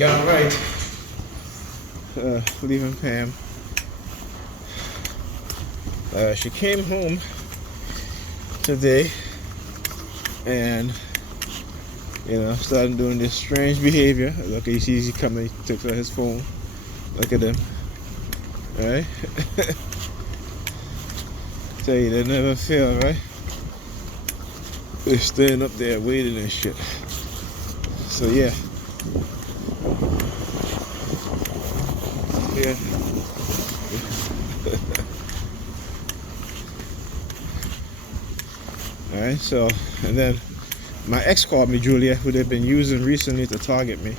Yeah, right. Leaving Pam. She came home today and started doing this strange behavior. Look, you see he coming, he took his phone. Look at him. Right? Tell you, they never fail, right? They're staying up there waiting and shit. So yeah. Yeah. Alright, so, and then my ex called me, Julia, who they've been using recently to target me.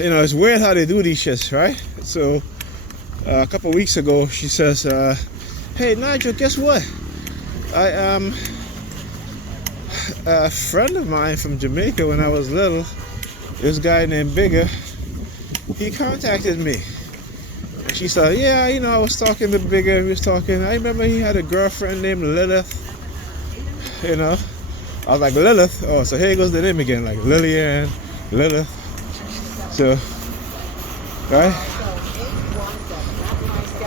It's weird how they do these shits, right? So, a couple weeks ago, she says, hey, Nigel, guess what? A friend of mine from Jamaica when I was little, this guy named Bigger, he contacted me. And she said, yeah, I was talking to Bigger, I remember he had a girlfriend named Lilith, I was like, Lilith? Oh, so here goes the name again, like Lillian, Lilith. So, right?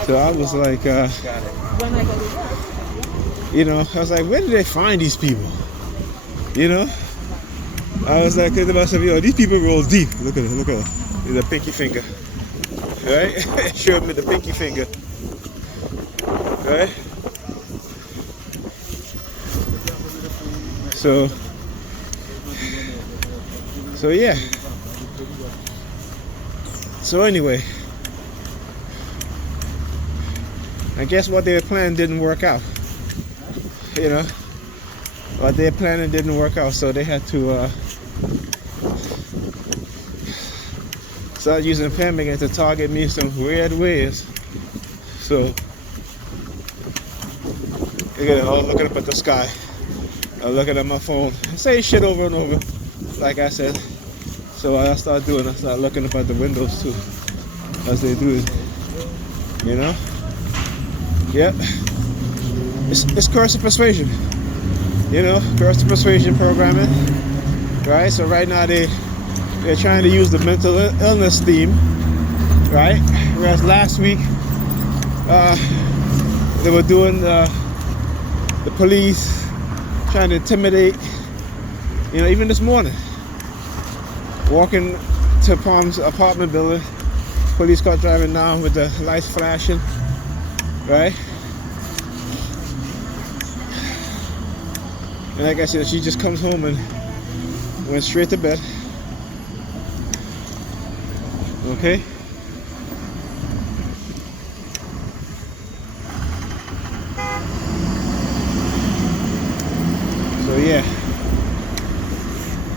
So I was like, I was like, where did they find these people? I was like, to myself, these people roll deep. Look at it, the pinky finger. Right? Showed me the pinky finger. Right? So yeah. So anyway, I guess what they were planning didn't work out. What they were planning didn't work out, so they had to start using Pam again to target me in some weird ways. So, again, I was looking up at the sky. I was looking at my phone. I say shit over and over, like I said. So I started looking up at the windows too, as they do it. Yep. It's Coercive Persuasion. Coercive Persuasion Programming. Right? So right now they're trying to use the mental illness theme. Right? Whereas last week they were doing the police trying to intimidate. Even this morning. Walking to Palm's apartment building, police car driving down with the lights flashing, right? And like I said, she just comes home and went straight to bed. Okay? So yeah,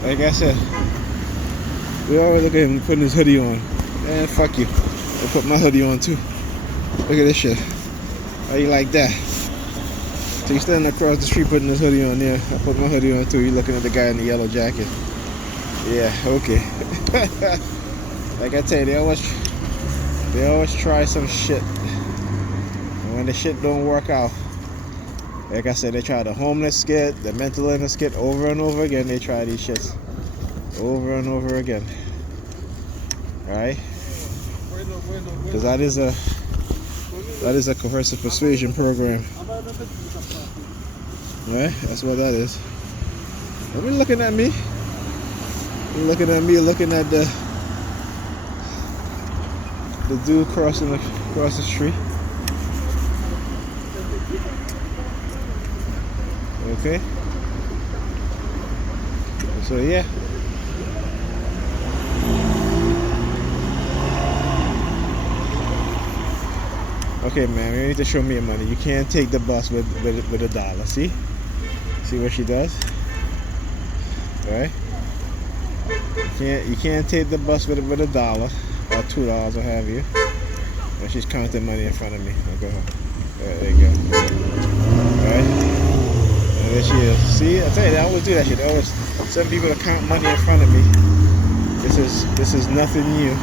like I said, we always look at him putting his hoodie on. Man, fuck you. I'll put my hoodie on too. Look at this shit. How you like that? So he's standing across the street putting his hoodie on there. I put my hoodie on too. You're looking at the guy in the yellow jacket. Yeah, okay. Like I tell you, they always try some shit. And when the shit don't work out, like I said, they try the homeless skit, the mental illness skit over and over again. They try these shits. Over and over again, right? Because that is a coercive persuasion program, right? That's what that is. Are you looking at me? You're looking at me, looking at the dude crossing across the street. Okay. So yeah. Okay, man, you need to show me your money. You can't take the bus with $1. See what she does? Right? You can't take the bus with $1 or $2 or have you. And she's counting money in front of me. Okay. There you go. Right? And there she is. See, I tell you, they always do that shit. They always send people to count money in front of me. This is nothing new.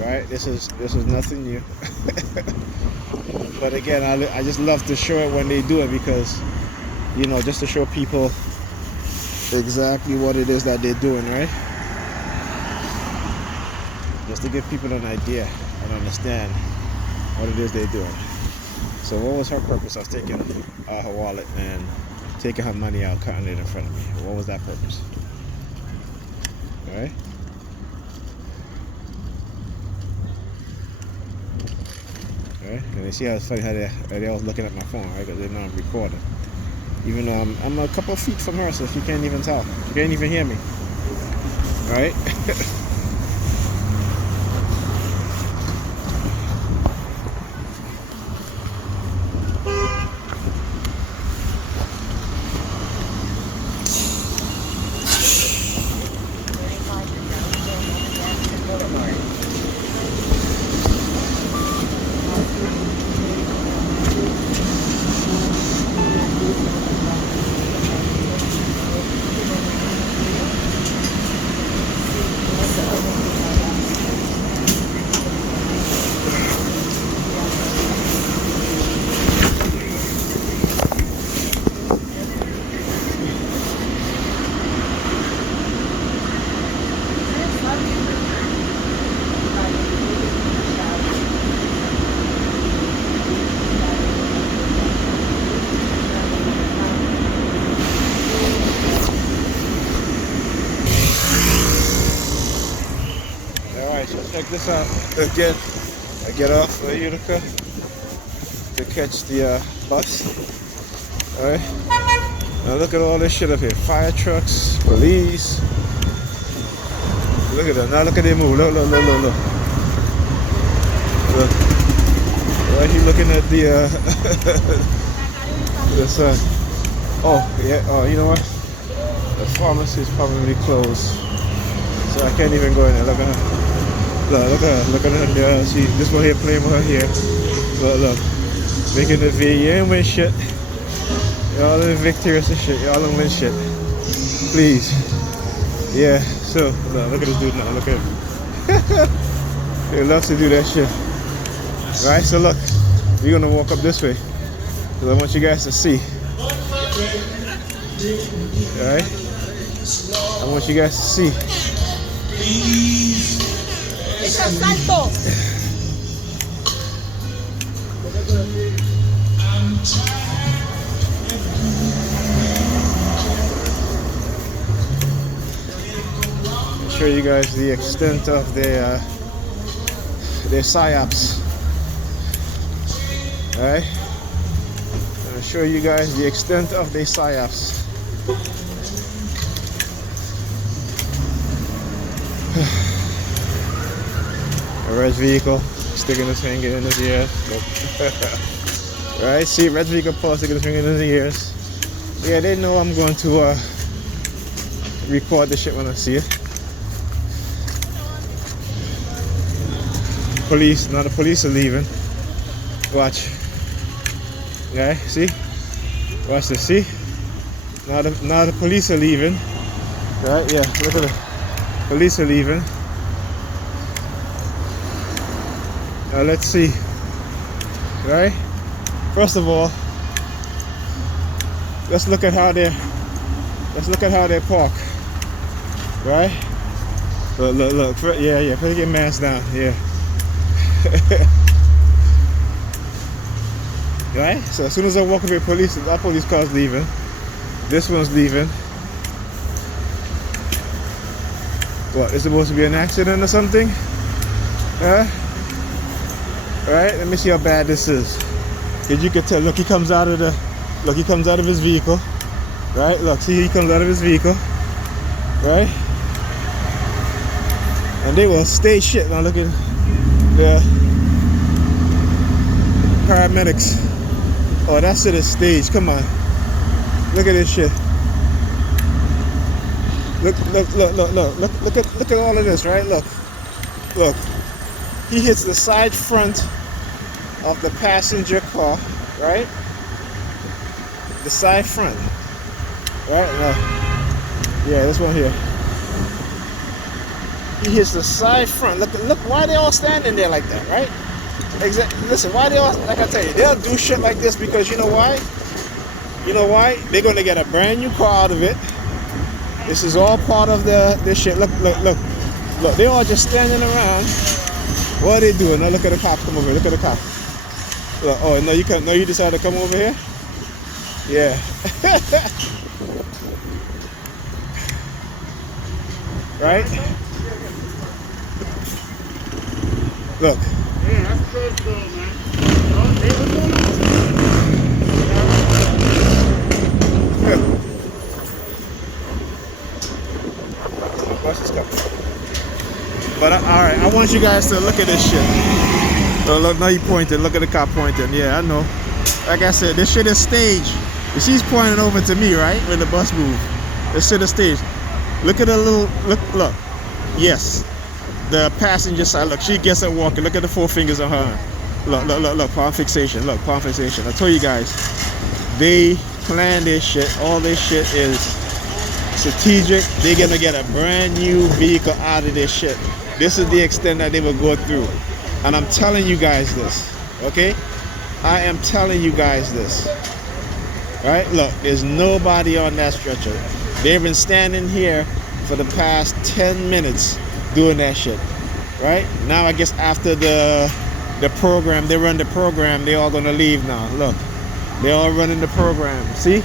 Right? This is nothing new. But again, I just love to show it when they do it because, just to show people exactly what it is that they're doing, right? Just to give people an idea and understand what it is they're doing. So what was her purpose of taking her wallet and taking her money out, cutting it in front of me? What was that purpose? Right? Right? And you see how it's funny how they was looking at my phone, right? Because they know I'm recording. Even though I'm a couple feet from her, so she can't even tell. She can't even hear me. Right? Alright, so check this out. Again, I get off of Utica to catch the bus. Alright. Now look at all this shit up here. Fire trucks, police. Look at that. Now look at them move. Look. Look. Right, he looking at the the sun. Oh, yeah. Oh, you know what? The pharmacy is probably closed. So I can't even go in there. Look at her. Look at her there. See, this one here playing with her here. Look. Making the V. You ain't win shit. Y'all in victorious and shit. Y'all don't win shit. Please. Yeah, so, look at this dude now. Look at him. He loves to do that shit. Alright, so look. We're gonna walk up this way. Because I want you guys to see. Alright? I want you guys to see. Show you guys the extent of their psyops. Alright? I'm gonna show you guys the extent of their psyops. A red vehicle sticking his finger in his ear. Right? See, red vehicle Paul sticking his finger in his ears. Yeah, they know I'm going to record the shit when I see it. Police, now the police are leaving. Watch. Yeah, see? Watch this, see? Now the police are leaving. Right, yeah, look at the police are leaving. Now let's see. Right? First of all, let's look at how they park. Right? Look. Yeah, put your mask down. Yeah. Right? So as soon as I walk up with police, our police car's leaving. This one's leaving. What, is it supposed to be an accident or something? Huh? Right? Let me see how bad this is. Cause you can tell, look, he comes out of his vehicle. Right? Look, see, he comes out of his vehicle. Right? And they will stay shit. Now look at the paramedics. Oh, that's to the stage. Come on. Look at this shit. Look at all of this, right? Look. He hits the side front of the passenger car, right? The side front. Right? No. Yeah, this one here. He hits the side front. Look, why they all standing there like that, right? Exactly. Listen, why they all, like I tell you, they'll do shit like this because you know why? They're gonna get a brand new car out of it, This is all part of this shit. Look, look, look. Look, they all just standing around. What are they doing? Now look at the cop. Come over here. Look at the cop. Look, oh, no, you can't. No, you decided to come over here? Yeah. Right? Look. Yeah, that's close though, man. Oh, hey, what's going on? Watch this coming. But alright, I want you guys to look at this shit. So look, now you pointed. Look at the cop pointing. Yeah, I know. Like I said, this shit is staged. She's pointing over to me, right? When the bus moves. This shit is staged. Look at the little, look. Yes. The passenger side, look, she gets up walking. Look at the 4 fingers on her. Look, palm fixation. Look, palm fixation. I told you guys, they plan this shit. All this shit is strategic. They're gonna get a brand new vehicle out of this shit. This is the extent that they will go through. And I'm telling you guys this, okay? I am telling you guys this. Right? Look, there's nobody on that stretcher. They've been standing here for the past 10 minutes doing that shit. Right? Now I guess after the program, they run the program, they're all gonna leave now. Look, they're all running the program. See?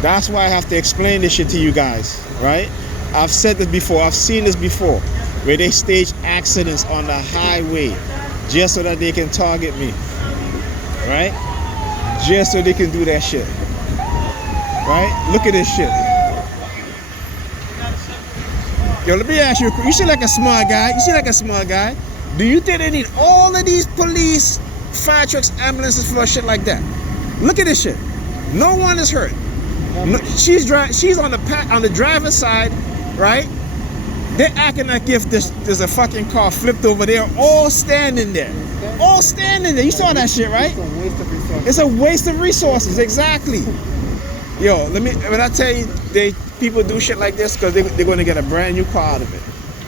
That's why I have to explain this shit to you guys, right? I've said this before, I've seen this before, where they stage accidents on the highway just so that they can target me, right? Just so they can do that shit, right? Look at this shit. Yo, let me ask you, you seem like a smart guy. Do you think they need all of these police, fire trucks, ambulances for shit like that? Look at this shit. No one is hurt. No, she's on the driver's side, right? They're acting like if there's a fucking car flipped over. They're all standing there. All standing there. You saw that shit, right? It's a waste of resources. Exactly. Yo, when I tell you, people do shit like this because they're going to get a brand new car out of it.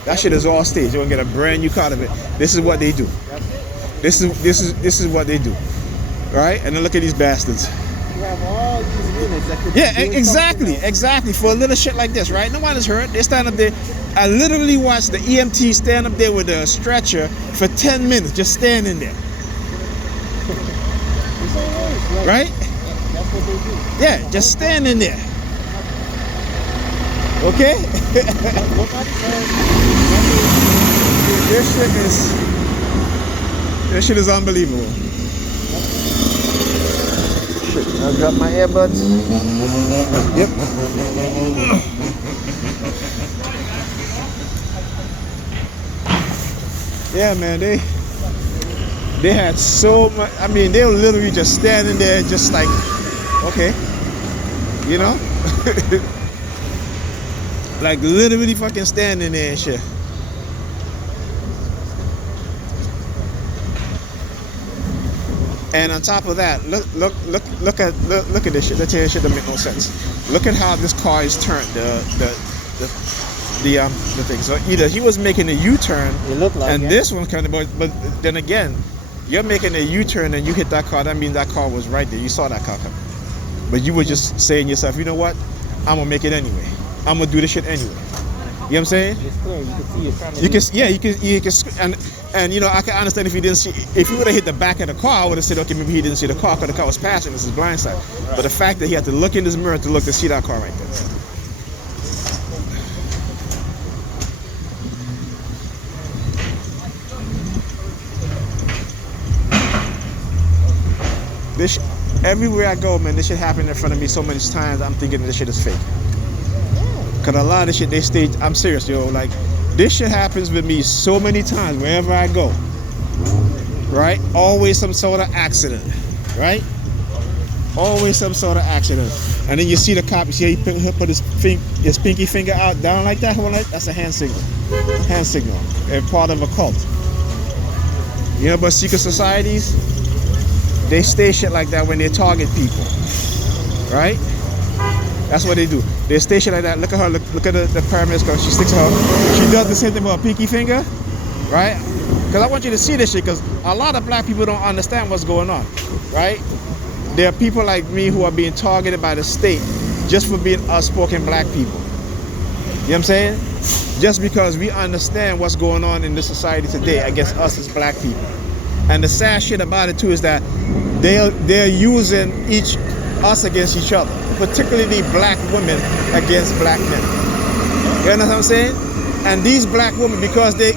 That shit is all staged. They're going to get a brand new car out of it. This is what they do. This is what they do. Right? And then look at these bastards. You have all these units that could exactly. For a little shit like this, right? No one is hurt. They stand up there. I literally watched the EMT stand up there with a stretcher for 10 minutes, just standing there. Right? That's what they do. Yeah, just standing there. Okay? This shit is unbelievable. I'll drop my earbuds. Yep. Yeah, man, they had so much. I mean, they were literally just standing there, just like, okay, you know, like literally fucking standing there and shit. And on top of that, look at this shit. Let's tell you, this shit don't make no sense. Look at how this car is turned. The thing. So either he was making a U-turn, and this one kind of, but then again, you're making a U-turn and you hit that car. That means that car was right there. You saw that car coming, but you were just saying to yourself, you know what? I'm gonna make it anyway. I'm gonna do this shit anyway. You know what I'm saying? It's clear. You can see it. You can, and you know, I can understand if you didn't see, if you would have hit the back of the car, I would have said, okay, maybe he didn't see the car because the car was passing. This is blind side. Right. But the fact that he had to look in his mirror to look to see that car right there. This, everywhere I go, man, this shit happened in front of me so many times. I'm thinking this shit is fake. Cause a lot of shit they stage. I'm serious, yo. Like this shit happens with me so many times wherever I go. Right? Always some sort of accident. Right? Always some sort of accident. And then you see the cop. You see how he put his pinky finger out down like that. That's a hand signal. Hand signal. They're part of a cult. You know about secret societies? They stay shit like that when they target people. Right? That's what they do. They stay shit like that. Look at her. Look at the paramedics girl. She sticks her. She does the same thing with her pinky finger. Right? Because I want you to see this shit. Because a lot of black people don't understand what's going on. Right? There are people like me who are being targeted by the state just for being outspoken black people. what I'm saying? Just because we understand what's going on in this society today against us as black people. And the sad shit about it too is that they're using us against each other, particularly black women against black men. You understand what I'm saying? And these black women, because they're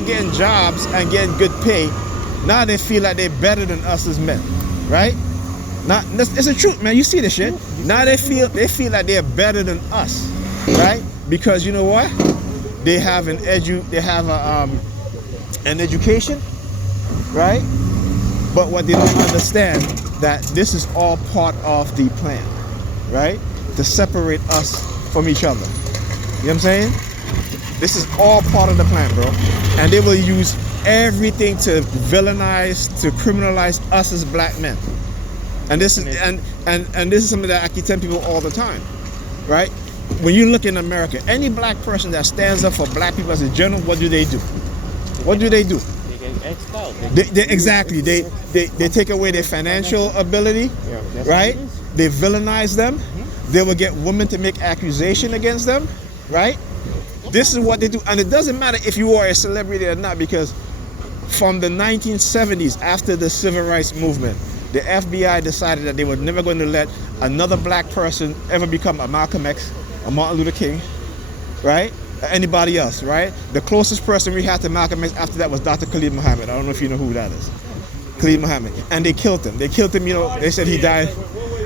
getting jobs and getting good pay, now they feel like they're better than us as men, right? Now, it's the truth, man. You see this shit. Now they feel like they're better than us, right? Because you know what? They have an education, right? But what they don't understand, that this is all part of the plan, right? To separate us from each other. You know what I'm saying? This is all part of the plan, bro. And they will use everything to villainize, to criminalize us as black men. And this is and this is something that I keep telling people all the time, right? When you look in America, any black person that stands up for black people as a general, what do they do? What do they do? They get expelled. Exactly. They take away their financial ability, right? They villainize them. They will get women to make accusation against them, right? This is what they do. And it doesn't matter if you are a celebrity or not, because from the 1970s, after the civil rights movement, the FBI decided that they were never going to let another black person ever become a Malcolm X, a Martin Luther King, right? Anybody else, right? The closest person we had to Malcolm X after that was Dr. Khalid Muhammad. I don't know if you know who that is. Khalid Muhammad. And they killed him. They killed him, you know, they said he died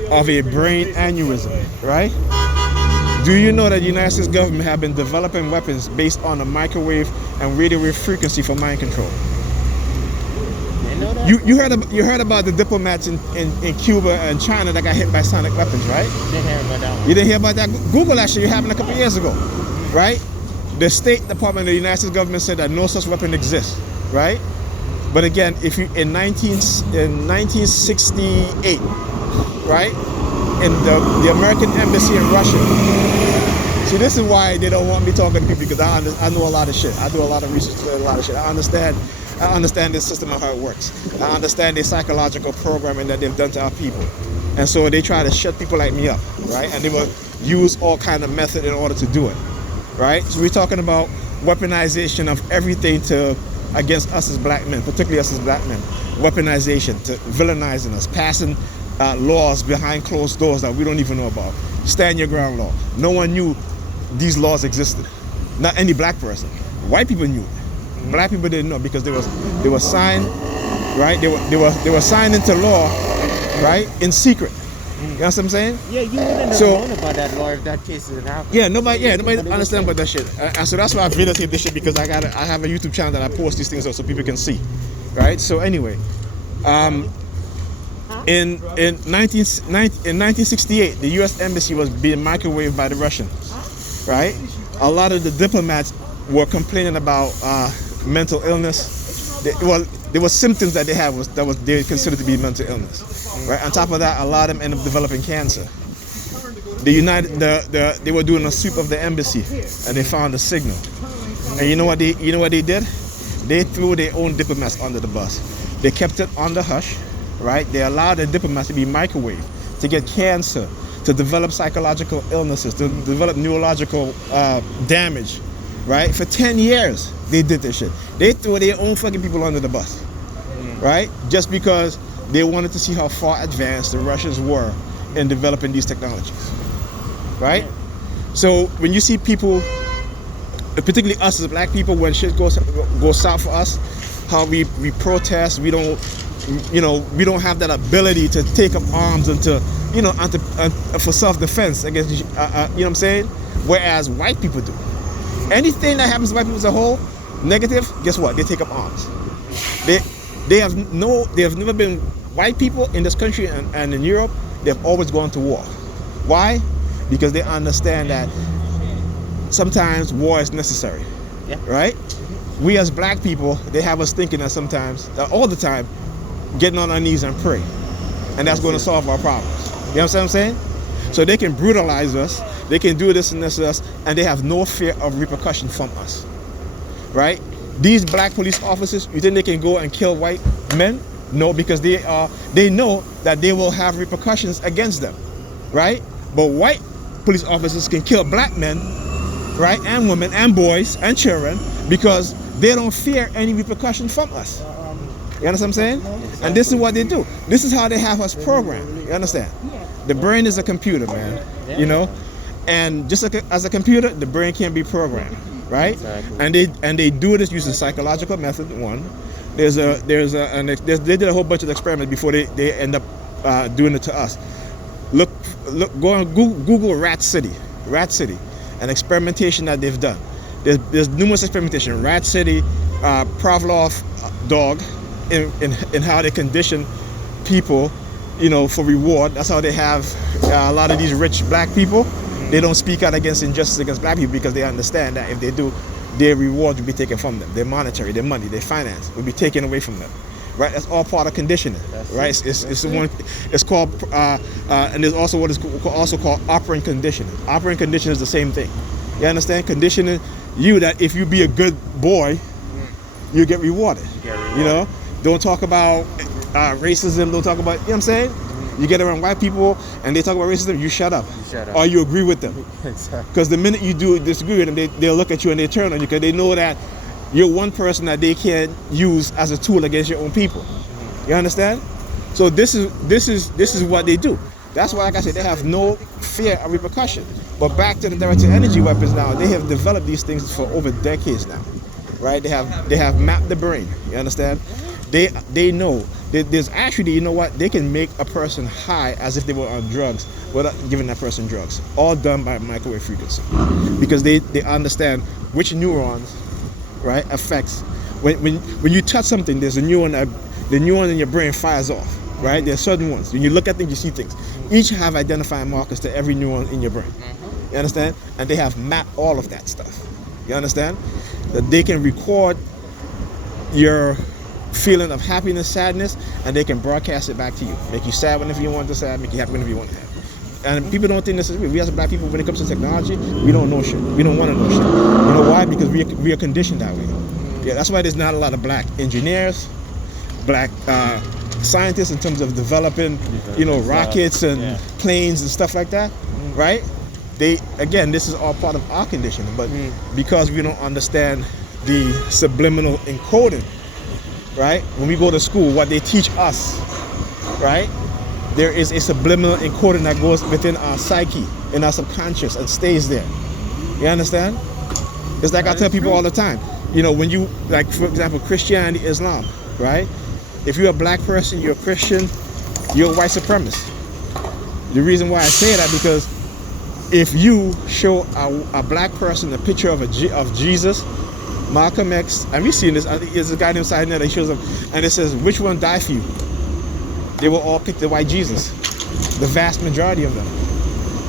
of a brain aneurysm, right? Do you know that the United States government have been developing weapons based on a microwave and radio wave frequency for mind control? You heard about the diplomats in Cuba and China that got hit by sonic weapons, right? Didn't hear about that one. You didn't hear about that? Google that shit. It happened a couple years ago, right? The State Department of the United States government said that no such weapon exists, right? But again, if you in 1968, right, in the American embassy in Russia. See, this is why they don't want me talking to people, because I know a lot of shit. I do a lot of research, a lot of shit. I understand this system and how it works. I understand the psychological programming that they've done to our people. And so they try to shut people like me up, right? And they will use all kind of method in order to do it, right? So we're talking about weaponization of everything against us as black men, particularly us as black men. Weaponization, to villainizing us, passing laws behind closed doors that we don't even know about. Stand your ground law. No one knew these laws existed. Not any black person. White people knew it. Black people didn't know, because they were signed, right? They were signed into law, right, in secret. You know what I'm saying? Yeah, you wouldn't have known about that law if that case didn't happen. Yeah, nobody understand about that shit. And so that's why I videotape this shit, because I have a YouTube channel that I post these things on so people can see, right? So anyway, in 1968, the U.S. Embassy was being microwaved by the Russians, right? A lot of the diplomats were complaining about mental illness. There were symptoms that they had they considered to be mental illness, right? On top of that, a lot of them ended up developing cancer. They were doing a sweep of the embassy, and they found a signal. And you know what they did? They threw their own diplomats under the bus. They kept it on the hush, right? They allowed the diplomats to be microwaved, to get cancer, to develop psychological illnesses, to develop neurological damage, right? For 10 years, they did this shit. They threw their own fucking people under the bus, right? Just because they wanted to see how far advanced the Russians were in developing these technologies, right? So when you see people, particularly us as black people, when shit goes south for us, how we protest, we don't have that ability to take up arms and to, for self-defense against, you know what I'm saying? Whereas white people do. Anything that happens to white people as a whole, negative, guess what? They take up arms. They have never been, white people in this country and in Europe, they've always gone to war. Why? Because they understand that sometimes war is necessary, right? We as black people, they have us thinking that sometimes, all the time, getting on our knees and pray. And that's going to solve our problems. You know what I'm saying? So they can brutalize us, they can do this and this to us, and they have no fear of repercussion from us, right? These black police officers, you think they can go and kill white men? No, because they know that they will have repercussions against them, right? But white police officers can kill black men, right, and women and boys and children because they don't fear any repercussion from us. You understand what I'm saying? And this is what they do. This is how they have us programmed. You understand? The brain is a computer, man. You know, and just like as a computer, the brain can be programmed, right? Exactly. And they do this using psychological method. One, they did a whole bunch of experiments before they end up doing it to us. Look, go on Google Rat City, an experimentation that they've done. There's numerous experimentation. Rat City, Pavlov dog, in how they condition people, you know, for reward. That's how they have a lot of these rich black people. They don't speak out against injustice against black people because they understand that if they do, their reward will be taken from them. Their monetary, their money, their finance will be taken away from them. Right, that's all part of conditioning. Right, it's called and there's also what is also called operant conditioning. Operant conditioning is the same thing. You understand? Conditioning you that if you be a good boy, you get rewarded. You know, don't talk about racism. Don't talk about, you know what I'm saying? You get around white people and they talk about racism, you shut up. Or you agree with them. Exactly. Because the minute you do disagree with them, they'll look at you and they turn on you because they know that you're one person that they can use as a tool against your own people. You understand? So this is what they do. That's why, like I said, they have no fear of repercussion. But back to the directed energy weapons now, they have developed these things for over decades now. Right? They have mapped the brain. You understand? They know. There's actually, you know what? They can make a person high as if they were on drugs without giving that person drugs. All done by microwave frequency. Because they understand which neurons, right, affects. When you touch something, there's a neuron, the neuron in your brain fires off. Right? There are certain ones. When you look at things, you see things. Each have identifying markers to every neuron in your brain. You understand? And they have mapped all of that stuff. You understand? That they can record your feeling of happiness, sadness, and they can broadcast it back to you. Make you sad whenever you want to sad, make you happy whenever you want to happy. And people don't think this is real. We as black people, when it comes to technology, we don't know shit. We don't want to know shit. You know why? Because we are conditioned that way. Yeah, that's why there's not a lot of black engineers, black scientists in terms of developing, you know, rockets and planes and stuff like that, right? This is all part of our conditioning, but because we don't understand the subliminal encoding, right? When we go to school, what they teach us, right? There is a subliminal encoding that goes within our psyche, in our subconscious, and stays there. You understand? It's like I tell people all the time, you know, when you, like, for example, Christianity, Islam, right? If you're a black person, you're a Christian, you're a white supremacist. The reason why I say that, because if you show a black person a picture of Jesus, Malcolm X, and we've seen this, I think there's a guy named Sidney that shows up, and it says, which one died for you? They will all pick the white Jesus. The vast majority of them.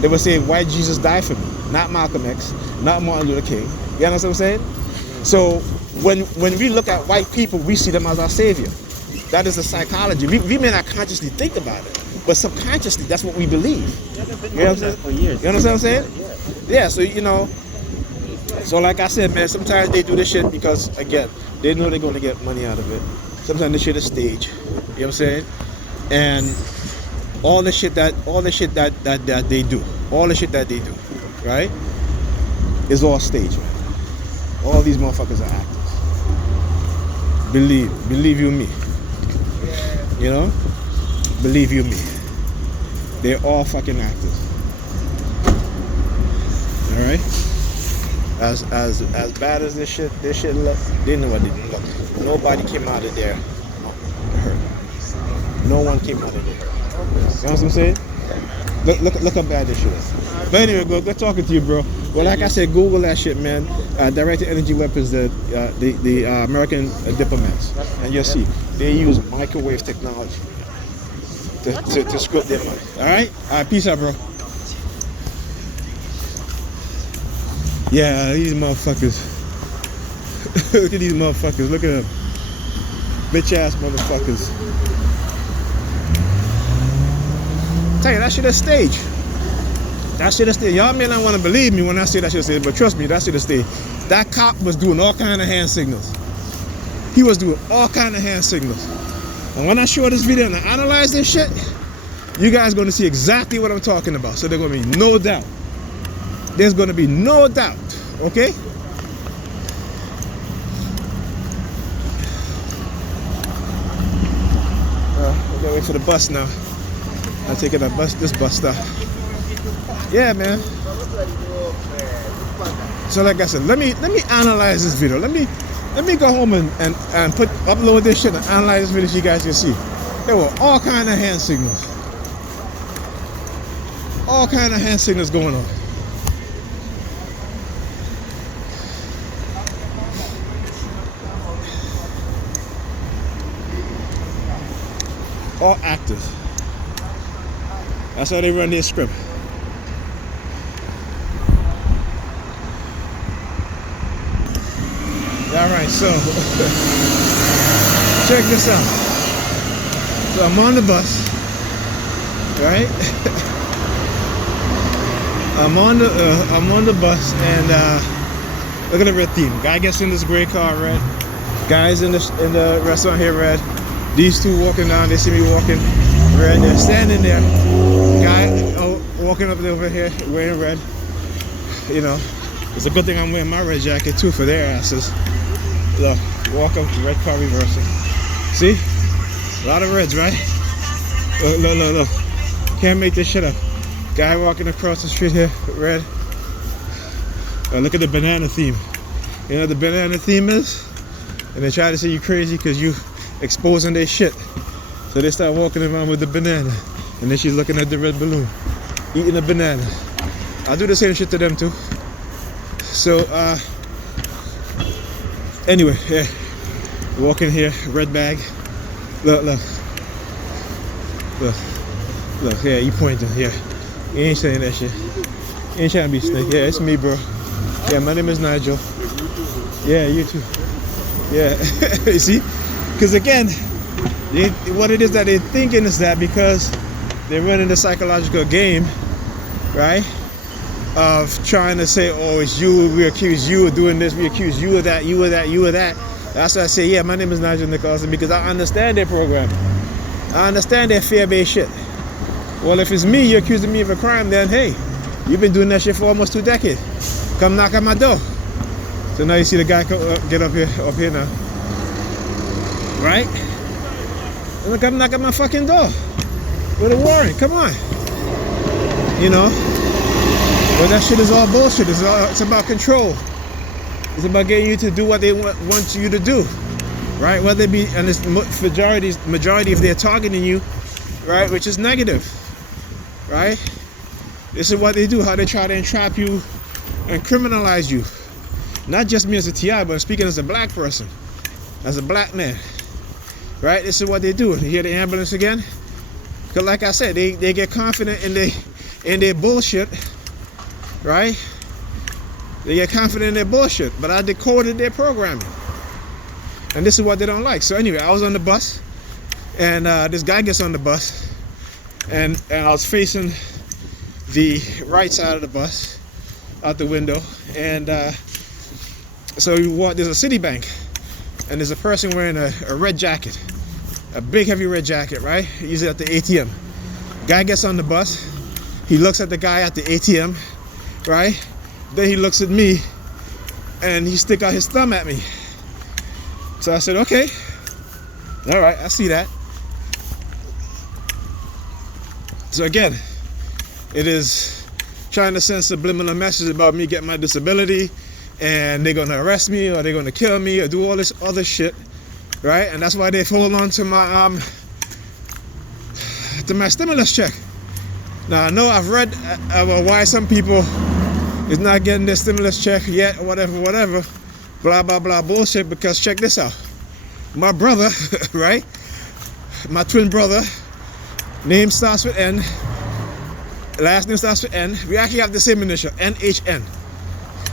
They will say, white Jesus died for me, not Malcolm X, not Martin Luther King. You understand what I'm saying? So when we look at white people, we see them as our savior. That is the psychology. We may not consciously think about it, but subconsciously, that's what we believe. You know what I'm saying? For years. You understand what I'm saying? Yeah, so, you know, so like I said, man, sometimes they do this shit because, again, they know they're going to get money out of it. Sometimes this shit is staged. You know what I'm saying? And all the shit that they do, right, is all staged, man. All these motherfuckers are actors. Believe you me. You know? Believe you me. They're all fucking actors. Alright? As bad as this shit look, they know what they look. Nobody came out of there hurt. No one came out of there hurt. You know what I'm saying? Look how bad this shit is. But anyway, good talking to you, bro. Well, like I said, Google that shit, man. Directed energy weapons, the American diplomats, and you'll see they use microwave technology to script their money. All right, peace out, bro. Yeah, these motherfuckers. Look at these motherfuckers. Look at them, bitch ass motherfuckers. Tell you, that shit is staged. That shit is staged. Y'all may not want to believe me when I say that shit is staged, but trust me, that shit is staged. That cop was doing all kind of hand signals. He was doing all kind of hand signals. And when I show this video and I analyze this shit, you guys are going to see exactly what I'm talking about. So there's going to be no doubt. there's going to be no doubt, okay? We gotta wait for the bus now. I'm taking this bus stop. Yeah, man. So like I said, let me analyze this video. Let me go home and upload this shit and analyze this video so you guys can see. There were all kind of hand signals. All kind of hand signals going on. All actors. That's how they run their script. Alright, so check this out. So I'm on the bus, right? I'm on the bus, and look at the red theme. Guy gets in this gray car, red. Guys in the restaurant here, red. These two walking down, they see me walking, red. They're standing there. Guy walking up over here wearing red. You know, it's a good thing I'm wearing my red jacket too for their asses. Look, walk up, red car reversing. See? A lot of reds, right? Look. Can't make this shit up. Guy walking across the street here, red. Look at the banana theme. You know what the banana theme is? And they try to say you crazy because you exposing their shit. So they start walking around with the banana. And then she's looking at the red balloon, eating a banana. I do the same shit to them too. So, anyway, yeah. Walking here, red bag. Look. Yeah, you pointing, yeah. You ain't saying that shit. You ain't trying to be snake. Yeah, it's me, bro. Yeah, my name is Nigel. Yeah, you too. Yeah, you see? Because again, what it is that they're thinking is that because they're running the psychological game, right? Of trying to say, oh, it's you, we accuse you of doing this, we accuse you of that, you of that, you of that. That's why I say, yeah, my name is Nigel Nicholson, because I understand their program. I understand their fear-based shit. Well, if it's me, you're accusing me of a crime, then hey, you've been doing that shit for almost 2 decades. Come knock on my door. So now you see the guy get up here now. Right? And come knock on my fucking door. With a warrant, come on. You know? But that shit is all bullshit. It's about control. It's about getting you to do what they want you to do. Right? Whether it be, and it's majority if they're targeting you, right, which is negative. Right? This is what they do, how they try to entrap you and criminalize you. Not just me as a TI, but speaking as a black person, as a black man. Right? This is what they do. You hear the ambulance again? Because like I said, they get confident in their bullshit. Right? They get confident in their bullshit. But I decoded their programming. And this is what they don't like. So anyway, I was on the bus, and this guy gets on the bus, and I was facing the right side of the bus out the window, and so you walk, there's a Citibank, and there's a person wearing a red jacket, a big heavy red jacket, right? Usually at the ATM. Guy gets on the bus, he looks at the guy at the ATM, right? Then he looks at me, and he stick out his thumb at me. So I said, okay, all right, I see that. So again, it is trying to send subliminal message about me getting my disability, and they're gonna arrest me, or they're gonna kill me, or do all this other shit, right? And that's why they hold on to my stimulus check. Now I know I've read about why some people is not getting their stimulus check yet, or whatever. Blah, blah, blah bullshit, because check this out. My brother, right? My twin brother, name starts with N, last name starts with N. We actually have the same initial, NHN,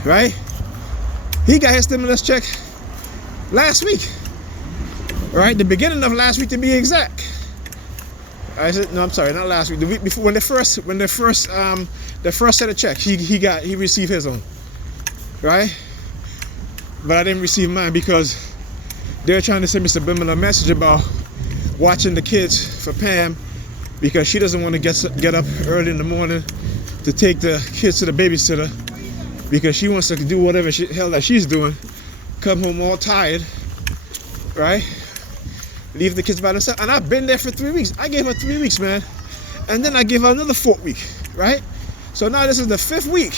right? He got his stimulus check last week, right? The beginning of last week to be exact. I said, no, I'm sorry, not last week. The week before, when the first set of checks, he received his own, right? But I didn't receive mine because they're trying to send me subliminal message about watching the kids for Pam, because she doesn't want to get up early in the morning to take the kids to the babysitter, because she wants to do whatever hell that she's doing, come home all tired, right? Leave the kids by themselves. And I've been there for 3 weeks. I gave her 3 weeks, man. And then I gave her another 4th week, right? So now this is the 5th week.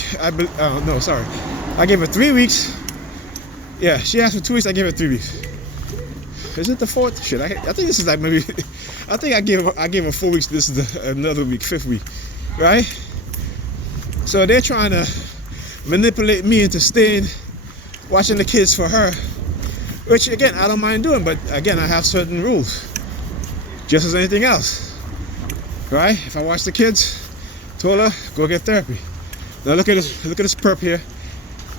No, sorry. I gave her 3 weeks. Yeah, she asked for 2 weeks. I gave her 3 weeks. Is it the 4th? Shit, I think this is like maybe. I think I gave her 4 weeks. This is another week, 5th week, right? So they're trying to manipulate me into staying, watching the kids for her, which again I don't mind doing, but again I have certain rules, just as anything else, right? If I watch the kids, told her go get therapy. Now look at this perp here,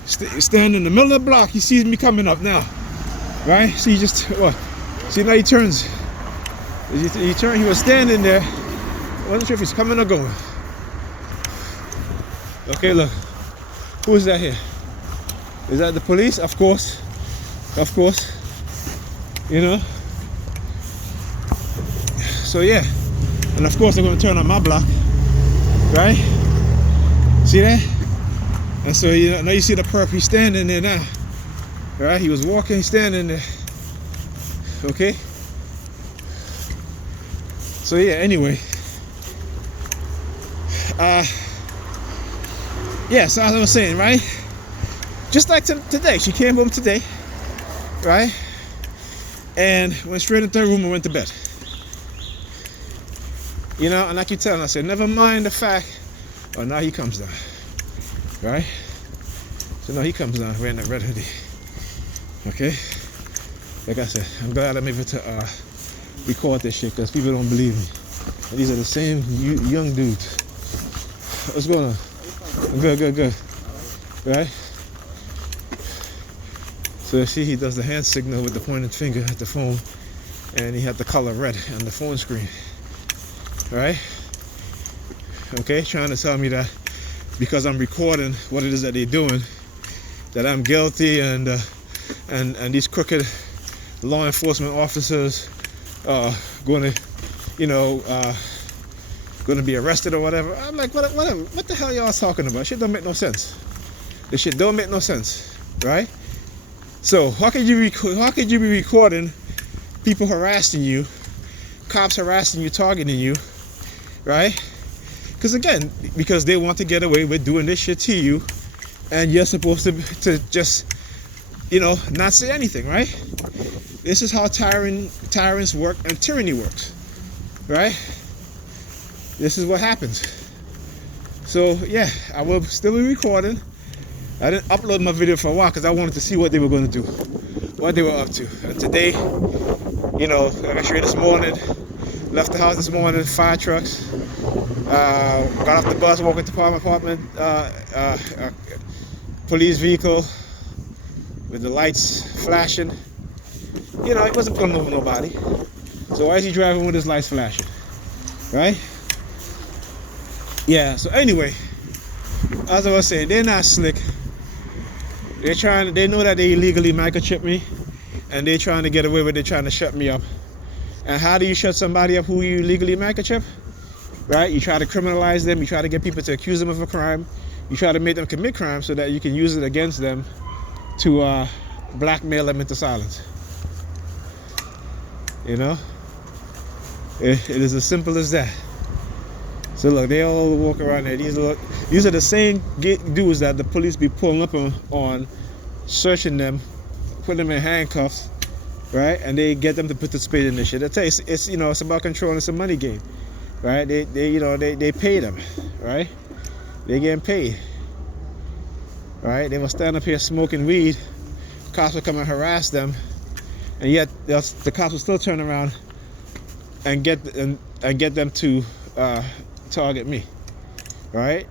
standing in the middle of the block. He sees me coming up now, right? See, just what? See, now he turns. He turned. He was standing there. I wasn't sure if he's coming or going. Okay, look. Who is that here? Is that the police? Of course. Of course. You know? So yeah. And of course they're going to turn on my block. Right? See that? And so now you see the perp. He's standing there now. Right? He was walking, standing there. Okay? So yeah, anyway. Yeah, so as I was saying, right? Just like today, she came home today, right? And went straight into her room and went to bed. You know, and I keep telling her, I said, never mind the fact. Oh, now he comes down, right? So now he comes down wearing that red hoodie. Okay? Like I said, I'm glad I'm able to record this shit because people don't believe me. And these are the same young dudes. What's going on? Good. Right? So see, he does the hand signal with the pointed finger at the phone, and he had the color red on the phone screen. Right? Okay, trying to tell me that because I'm recording what it is that they're doing, that I'm guilty, and these crooked law enforcement officers going to be arrested or whatever. I'm like, whatever. What the hell y'all talking about? Shit don't make no sense. This shit don't make no sense, right? So how could you be recording people harassing you, cops harassing you, targeting you, right? Because they want to get away with doing this shit to you, and you're supposed to just, not say anything, right? This is how tyrants work and tyranny works, right? This is what happens. So yeah, I will still be recording. I didn't upload my video for a while because I wanted to see what they were going to do, what they were up to. And today, like I showed you this morning, left the house this morning, 5 trucks, got off the bus, walked into my apartment, police vehicle with the lights flashing. He wasn't pulling over nobody. So why is he driving with his lights flashing? Right? Yeah, so anyway, as I was saying, they're not slick. They know that they illegally microchip me, and they're trying to get away with it. They're trying to shut me up. And how do you shut somebody up who you illegally microchip? Right? You try to criminalize them. You try to get people to accuse them of a crime. You try to make them commit crime so that you can use it against them to blackmail them into silence. It is as simple as that. So look, they all walk around there. These are the same dudes that the police be pulling up on, searching them, putting them in handcuffs, right? And they get them to participate in this shit. I tell you, it's about control and it's a money game, right? They pay them, right? They getting paid, right? They will stand up here smoking weed. Cops will come and harass them, and yet the cops will still turn around and get them to target me, right?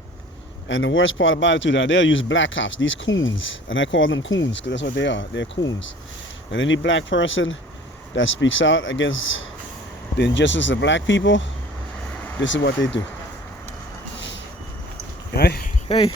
And the worst part about it too, that they'll use black cops, these coons, and I call them coons because that's what they are. They're coons. And any black person that speaks out against the injustice of black people, this is what they do. Right? Hey.